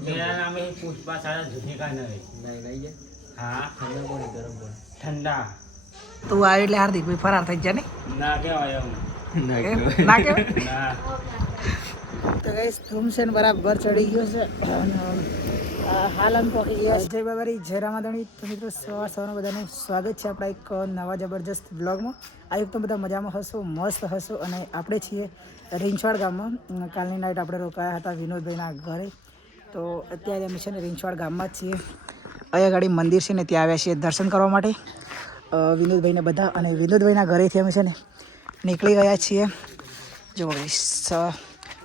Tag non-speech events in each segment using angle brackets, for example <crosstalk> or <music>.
मेरा नाम है पुष्पा सारा झूठे का नहीं નહીં નહીં છે हाँ ઠંડા પાણી ગરમ પાણી ठंडा તું આવ્યો એટલે હાર્દિક ભાઈ ફરાર થઈ ગયા ને ना क्या आया हूँ એમ? ના કહેવાય ना તો ગઈસ ધૂમસેન બરાબર ચડી ગયો છે અને આ હાલ અમે પહોંચી ગયા છે જય બાબારી જય રામાધણી તો મિત્રો સવાર સવારમાં બધાનું સ્વાગત છે આપણા એક નવા જબરજસ્ત બ્લોગમાં આ તો બધા મજામાં હશો મસ્ત હશો અને આપણે છીએ રીંછવાડ ગામમાં અમ કાલની નાઇટ આપણે રોકાયા હતા વિનોદભાઈના ઘરે તો અત્યારે અમે છે ને રીંછવાડ ગામમાં જ છીએ. અહીંયા ગાડી મંદિર છે ને ત્યાં આવ્યા છીએ દર્શન કરવા માટે. વિનોદભાઈને બધા અને વિનોદભાઈના ઘરેથી અમે છે ને નીકળી ગયા છીએ. જો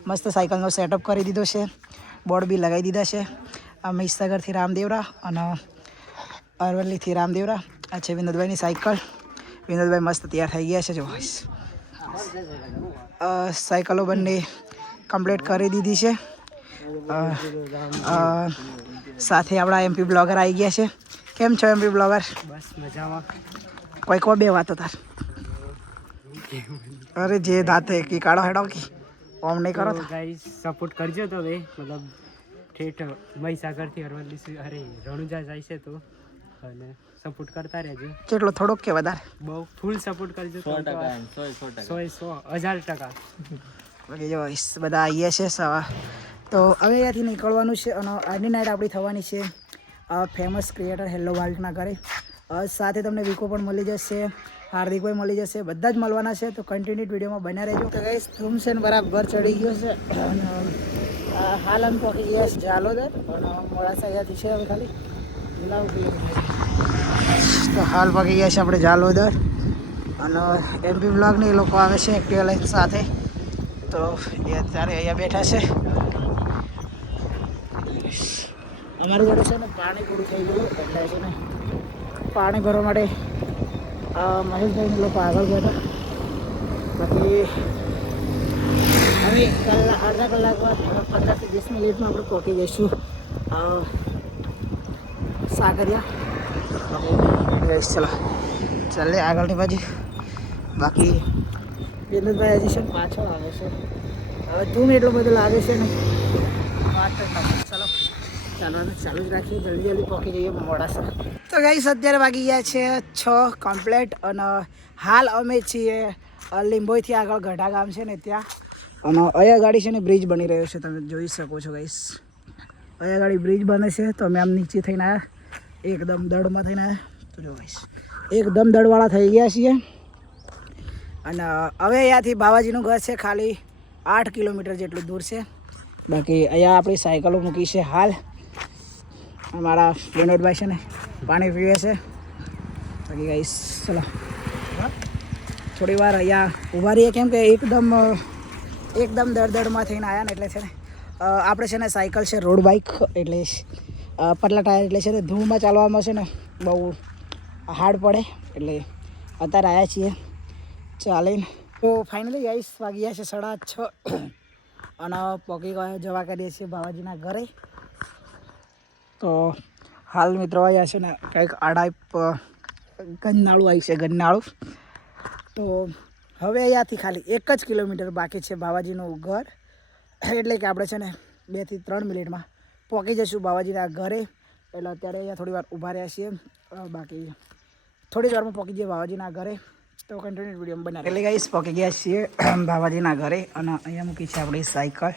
મસ્ત સાયકલનો સેટઅપ કરી દીધો છે. બોર્ડ બી લગાવી દીધા છે. આ મહીસાગરથી રામદેવરા અને અરવલ્લીથી રામદેવરા. આ છે વિનોદભાઈની સાયકલ. વિનોદભાઈ મસ્ત તૈયાર થઈ ગયા છે, જો. સાયકલો બંને કમ્પ્લીટ કરી દીધી છે. સાથે આપણા એમપી બ્લોગર આવી ગયા છે. કેમ છો એમપી બ્લોગર? બસ મજામાં. કોઈ કો બે વાતો તાર. અરે જે દાતે કી કાઢો હેડો કી? ઓમ નહીં કરો ગાઈસ સપોર્ટ કરજો તો બે મતલબ ઠેઠ મહીસાગરથી અરવલ્લી અરે રણુજા જાય છે તો. અને સપોર્ટ કરતા રહેજો. કેટલો થોડોક કે વધારે. બહુ ફૂલ સપોર્ટ કરજો સો ટકા સો સો હજાર ટકા. બધા આવીએ છે સવા તો હવે અહીંયાથી નીકળવાનું છે અને આજની નાઇટ આપણી થવાની છે. ફેમસ ક્રિએટર હેલો વાલ્ટના ઘરે. સાથે તમને વિકો પણ મળી જશે, હાર્દિકભાઈ મળી જશે, બધા જ મળવાના છે. તો કન્ટિન્યુ વિડીયોમાં બન્યા રહેજો. તો ગાઈસ ધૂમ છે બરાબર ચડી ગયો છે. અને હાલ અમે પહોંચી ગયા છે. જાલોદર અને મોડાસા અહીંયાથી છે હવે ખાલી. તો હાલ પહોંચી ગયા છે આપણે જાલોદર અને, એમપી એ લોકો આવે છે એક્ટિવા લાઈન સાથે. તો એ અત્યારે અહીંયા બેઠા છે. અમારી ઘરે છે ને પાણી પૂરું થઈ ગયું એટલે છે ને પાણી ભરવા માટે મહેશભાઈને લોકો આગળ બેઠા. બાકી, હવે કલાક, અડધા કલાક બાદ પંદરથી વીસ મિનિટમાં આપણે પહોંચી જઈશું સાગરિયા. ચલો. ચાલે, આગળની બાજુ. બાકી, વિનોદભાઈ હજી છે ને પાછળ આવે છે. હવે ધૂમ એટલો બધો લાગે છે ને? વાત જ પૂછ. ચાલવાનું ચાલુ રાખીએ. જલ્દી જલ્દી પહોંચી જઈએ મોડાસા તો ગાઈસ અત્યારે વાગી ગયા છે છ કમ્પ્લેટ અને હાલ અમે છીએ લીંબોઈથી આગળ ગઢા ગામ છે ને ત્યાં. અને અહીંયા ગાડી છે ને બ્રિજ બની રહ્યો છે, તમે જોઈ શકો છો ગાઈસ અહીંયા ગાડી બ્રિજ બને છે, તો અમે આમ નીચે થઈને આવ્યા એકદમ દડમાં થઈને આવ્યા તો જો એકદમ દડવાળા થઈ ગયા છીએ. અને હવે અહીંયાથી બાવાજીનું ઘર છે ખાલી આઠ કિલોમીટર જેટલું દૂર છે. બાકી અહીંયા આપણી સાયકલો મૂકી છે હાલ. અમારા વિનોદભાઈ છે ને પાણી પીવે છે. બાકી ગાઈસ ચલો. થોડી વાર અહીંયા ઊભા રહીએ. કેમ કે એકદમ એકદમ દળદળમાં થઈને આવ્યા ને એટલે છે ને આપણે છે ને સાયકલ છે રોડ બાઇક એટલે અ, પતલા ટાયર એટલે છે ને ધૂળમાં ચાલવામાં છે ને બહુ હાર્ડ પડે. એટલે અત્યારે આવ્યા છીએ ચાલીને. તો ફાઇનલી ગાઈસ વાગ્યા છે સાડા છ. અને પોકી ગયા જવા કરીએ છીએ બાવાજીના ઘરે. તો હાલ મિત્રો આવ્યા છે ને કંઈક આડાઈપ ગન્નાળું આવી છે ગન્નાળું તો હવે અહીંયાથી ખાલી એક જ કિલોમીટર બાકી છે બાવાજીનું ઘર. એટલે કે આપણે છે ને બેથી ત્રણ મિનિટમાં પહોંચી જઈશું બાવાજીના ઘરે. એટલે અત્યારે અહીંયા થોડી વાર ઊભા રહ્યા છીએ. બાકી થોડી વારમાં પહોંચી જઈએ બાવાજીના ઘરે. તો કન્ટિન્યુ વીડિયો બનાવી એટલે ગાઈસ પહોંચી ગયા છીએ બાવાજીના ઘરે અને અહીંયા મૂકી છે આપણી સાયકલ.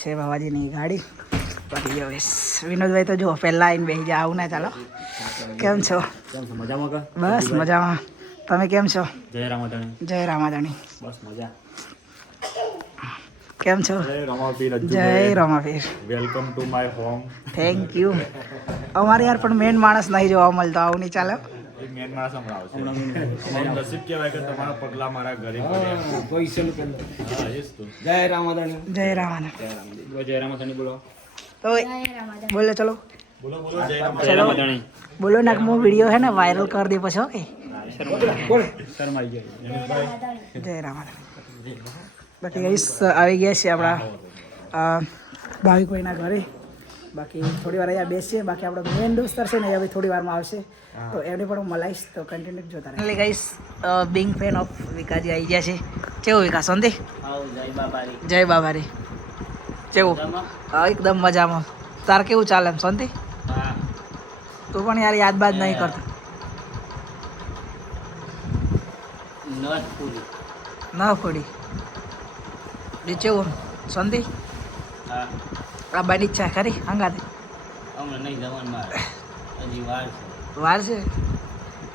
છે બાવાજીની ગાડી. બાકી જો વિનોદભાઈ તો જો પહેલાં આવીને બેસી જાય આવું ના ચાલો કેમ છો મજામાં બસ મજામાં તમે કેમ છો જય રામાધણી જય રામાધણી બસ મજા કેમ છો જય રમાવીર welcome to my home thank you અમારે યાર પણ મેન માણસ નહીં જોવા મળતો આવું નહીં ચાલે મેન માણસ હમણાં નસીબ કહેવાય કે તમારા પગલા મારા ઘરે પડ્યા હા એ જ તો જય રામાધણી જય રામાધણી જય રામાધણી બોલો તો બોલો ચલો. ચલો. બોલો નાક રામાધણી બોલો ને હું વીડિયો હે ને વાયરલ કરી દે પછી ઓકે? જય રામ બાકી ગઈસ આવી ગયા છે આપણા ભાવિકભાઈના ઘરે. બાકી થોડી વાર અહીંયા બેસીએ. બાકી આપણો મેન દોસ્તર છે ને એ હવે થોડી વારમાં આવશે. તો એમને પણ હું મલાઈશ તો કન્ટિન્યુ જોતા રહે. ગઈસ બિંગ ફેન ઓફ વિકાજી આવી ગયા છે. કેવો વિકાસ સંદે જય બાબારી. જય બાબારી. કેવું હા, એકદમ મજામાં. તાર કેવું ચાલે એમ શાંતિ? હા. તું પણ યાર યાદ બાદ નહીં કરતો. ન પૂરી ના પડી શાંતિ? આ બાની ઈચ્છા ખરી હંગાતે વાર છે.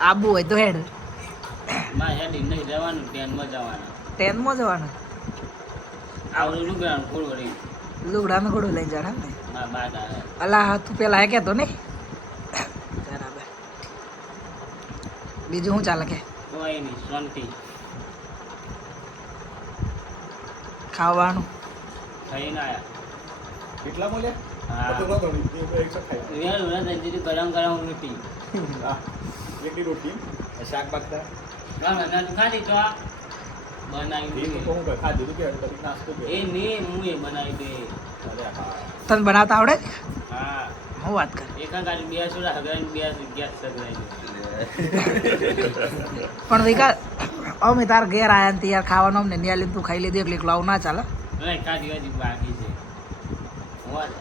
આબુ હોય તો હેડ. ટ્રેનમાં જવાના. ટ્રેનમાં જવાનું? આવડું લુગડાનું ઘોડું લઈ જવાનું ને અલા તું પેલા હે કહેતો ને બરાબર. બીજું શું ચાલે કે? કોઈ નહીં શાંતિ. ખાવાનું? ખાઈને આયા. કેટલા બોલ્યા એ ગરમ ગરમ રોટી. રોટી? શાક ગમે ના તો આ. એ બનાવી દે. ખાધું કે નાસ્તો એ નહીં હું એ બનાવી દે. તને બનાવતા આવડે? હા. હું વાત કર. એકા ગાડી બે સોડા હગાઈને બે ગેસ સગરાઈ <laughs> પણ વિકા અમે તાર ઘેર આયા ને યાર ખાવાનું અમને ન્યા લીધું તું ખાઈ લીધી એટલે એકલાવ ના ચાલે. નહીં ખાધી હજી બાકી છે.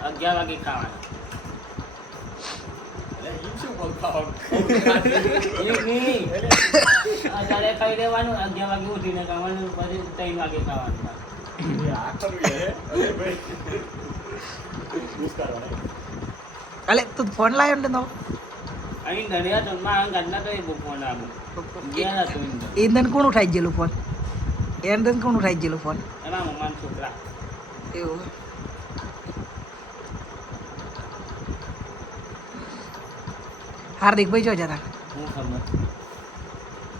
અગિયાર વાગે ખાવાના. શું અત્યારે ખાઈ લેવાનું અગિયાર વાગે ઉઠીને ખાવાનું પછી ત્રણ વાગે ખાવાનું. ભાઈ અલે તું ફોન લાવ્યો ને તો? અહીં ઘરે હતો ને મારા ઘરના તો ફોન આવ્યો ઇંધન કોનું થાય ગયેલું ફોન? એંધન કોણ થાય ગયેલું ફોન? એમાં મમ્માના છોકરા. એવું હાર્દિકભાઈ જો જતા હું ખબર.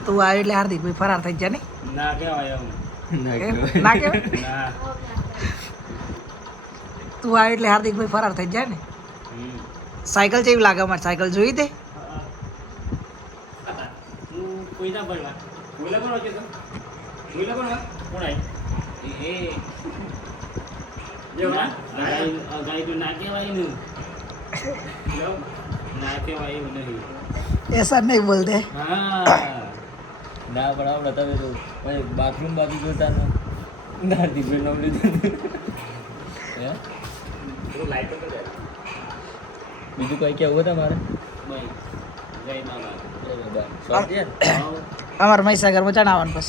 તું આવ્યો એટલે હાર્દિકભાઈ ફરાર થઈ જાય ને ના કહેવાય. ના કેવાય <laughs> તું આવ્યો એટલે હાર્દિકભાઈ ફરાર થઈ જાય ને? સાયકલ જેવી લાગે અમારે સાયકલ જોઈ દે. <laughs> એસા નહીં બોલ દે બોલા ના પણ આવડે તમે તો પછી બાથરૂમ બાકી જોતા ને ના દીપે નામ લીધું. બીજું કઈ કેવું હતા મારે ભાઈ જય બાબા સ્વાધ્ય હાઉ, અમારા મહીસાગરમાં ચણાવવાનું બસ.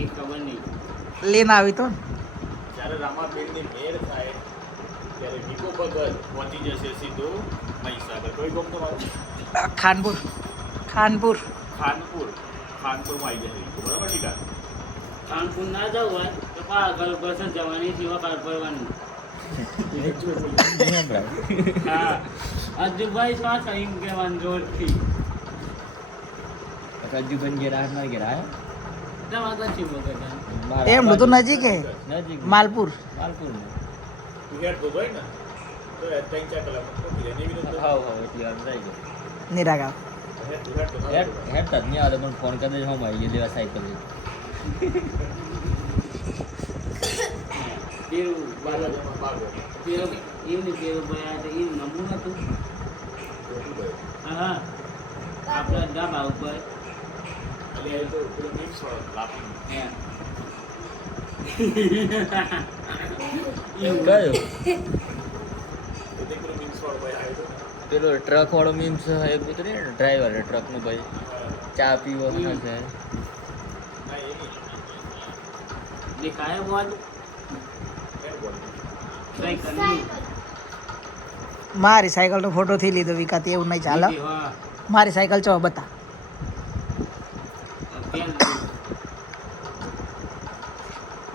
એ ખબર નહીં લઈને આવી તો. ને. જ્યારે રામાપીરની મેળ થાય ત્યારે નિકો ભગત પહોંચી જશે સીધું મહીસાગર. કોઈ ગમ તમારું? ખાનપુર. ખાનપુર. ખાનપુર. ખાનપુરમાં આવી જશે. બરાબર ટીકા કાનપુર ના જવું હોય તો પાવાગઢ બસ જ જવાની સેવા પાર ભરવાનું હા અજુભાઈ શ્વાસ અહીં કહેવાનું જોરથી. રજ્જુભાઈ ઘેર આઠ ના ઘેર આવ્યા જવા તો છે. વગર મારા એમ તો નજીક હે? માલપુર. માલપુર નિરાગાવ હેડ તજ નહીં આવે પણ ફોન કરી દેજો હમ આવી લેવા સાયકલ લઈ પેલું બાલાજીમાં બાગો પેલો ટ્રક વાળો મીમ્સ એ બધું ને ડ્રાઈવર ટ્રક નો ભાઈ. ચા પીવો છે ના એ દેખાય કરવું મારી સાયકલ નો ફોટો થી લીધો વિકાતી એવું નહીં ચાલે. મારી સાયકલ ચો બતા.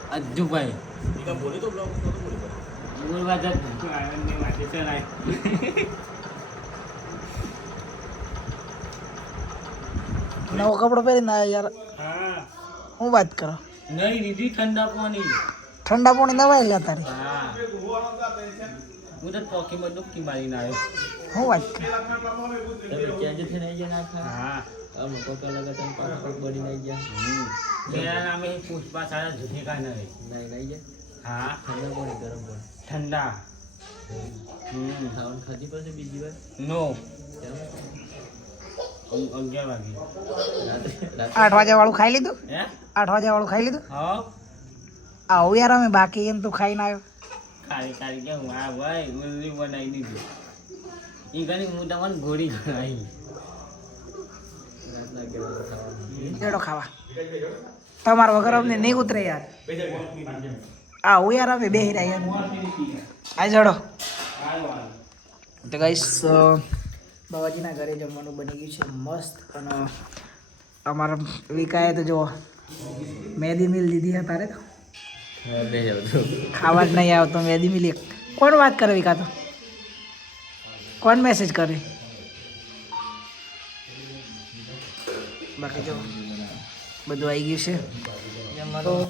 અજ્જુભાઈ. તો બ્લોગ બોલે વાતે નવો કપડો પહેરીને આવ્યા યાર. હું. વાત કરો? નહીં દીધી ઠંડા પાણી. ઠંડા પાણી નવાઈ લેતા તારી. હું. તો પોકીમાં ડૂબકી મારીને આવ્યો. હું વાત કરો? તમે ક્યાં જથી નહીં ગયા નાખા હા. અમે કોકો લગા તમે પાસપોર્ટ બની નહીં ગયા. મેરા નામે પુષ્પા સારા જુઠી કા નહીં નહીં નહીં ગયા? હા. ઠંડા પાણી ગરમ ઠંડા. બીજી નો. અગિયાર આઠ વાગ્યા ખાઈ લીધું? આઠ વાગ્યા ખાઈ લીધું? હા. આવું અમે બાકી એમ તું ખાઈને આવ્યો. ખાવા. તમારા વગર અમને નહીં ઉતરે યાર. આ હું યાર અમે બે રહ્યા યાર આ જડો તો ગાઈસ બાબાજીના ઘરે જમવાનું બની ગયું છે મસ્ત. અને અમારા વિકાએ તો જો મેદી મિલ લીધી હતા તારે તો? ખાવા જ નહીં આવતો મેદી મિલ એક. કોણ વાત કરે વિકા તો? કોણ મેસેજ કરે? બાકી જો બધું આવી ગયું છે. બધું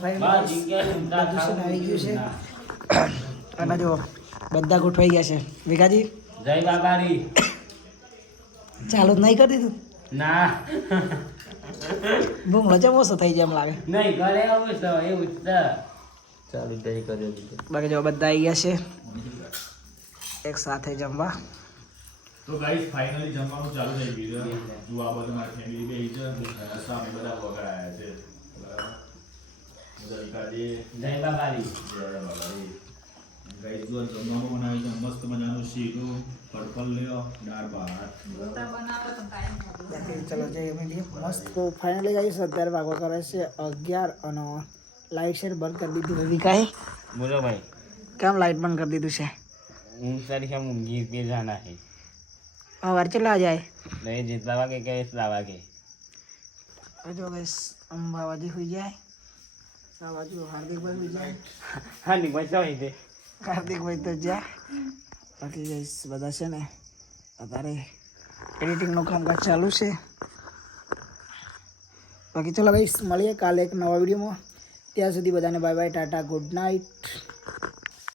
આવી ગયું છે. અને જો બધા ગોઠવાઈ ગયા છે. વિકાજી? જય બાબારી ચાલુ નહીં કરી દીધું? ના. બહુ મજા ઓછો થઈ જાય એમ લાગે. નહીં ઘરે આવું છે એવું જ છે. ચાલુ દહીં કરી દીધું બાકી જો બધા આવી ગયા છે. એક સાથે જમવા. તો ગાઈસ ફાઇનલી જમવાનું ચાલુ થઈ ગયું છે. જો આ બધા મારી ફેમિલી બે છે સામે બધા વગર આવ્યા છે જય બાબારી જય બાબાજી. ગાઈસ જો જમવાનું બનાવ્યું છે મસ્ત મજાનું શીરું પર્પલ લ્યો દાળ ભાત બાકી ચલો જઈએ મીડિયમ મસ્ત તો ફાઇનલી ગાઈસ અત્યારે ભાગવા કરે છે અગિયાર અને લાઇટ શેર બંધ કરી દીધું છે વિકાએ બોલો ભાઈ કેમ લાઇટ બંધ કરી દીધું છે હું સારી છે ઊંઘી પે જાના છે સવાર ચલા જાય નહીં જેટલા વાગે કે એટલા વાગે જો ગાઈસ અંબાવાજી હોઈ જાય આ બાજુ હાર્દિકભાઈ હોઈ જાય હા ની પૈસા હોય તે કાર્તિકભાઈ તો જ્યાં. બાકી જઈશ બધા છે ને, અત્યારે એડિટિંગનું કામકાજ ચાલુ છે. બાકી ચલો ભાઈ, મળીએ કાલે એક નવા વિડીયોમાં. ત્યાં સુધી બધાને bye bye Tata good night